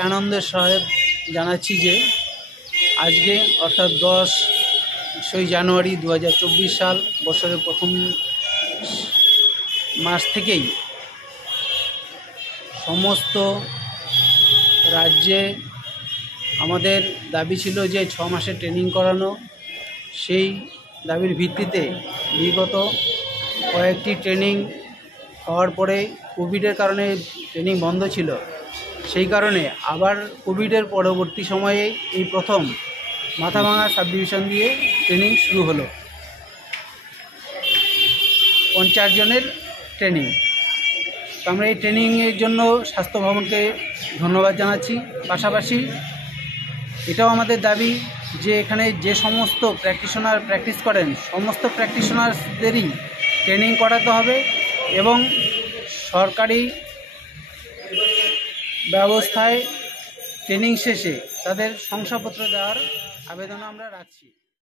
আনন্দের সাহেব জানাচ্ছি যে আজকে অর্থাৎ 10ই জানুয়ারি 2024 সাল বছরের প্রথম মাস থেকেই সমস্ত রাজ্যে আমাদের দাবি ছিল যে 6 মাসের ট্রেনিং করানো। সেই দাবির ভিত্তিতে বিগত কয়েকটি ট্রেনিং হওয়ার পরে কোভিডের কারণে ট্রেনিং বন্ধ ছিল। সেই কারণে আবার কোভিডের পরবর্তী সময়ে এই প্রথম মাথাভাঙা সাব ডিভিশন দিয়ে ট্রেনিং শুরু হলো। 50 জনের ট্রেনিং। তো আমরা এই ট্রেনিংয়ের জন্য স্বাস্থ্য ভবনকে ধন্যবাদ জানাচ্ছি। পাশাপাশি এটাও আমাদের দাবি যে এখানে যে সমস্ত প্র্যাকটিশনার প্র্যাকটিস করেন সমস্ত প্র্যাকটিশনারদেরই ট্রেনিং করাতে হবে এবং সরকারি ব্যবস্থায় ট্রেনিং শেষে তাদের শংসাপত্র দেওয়ার আবেদন আমরা রাখছি।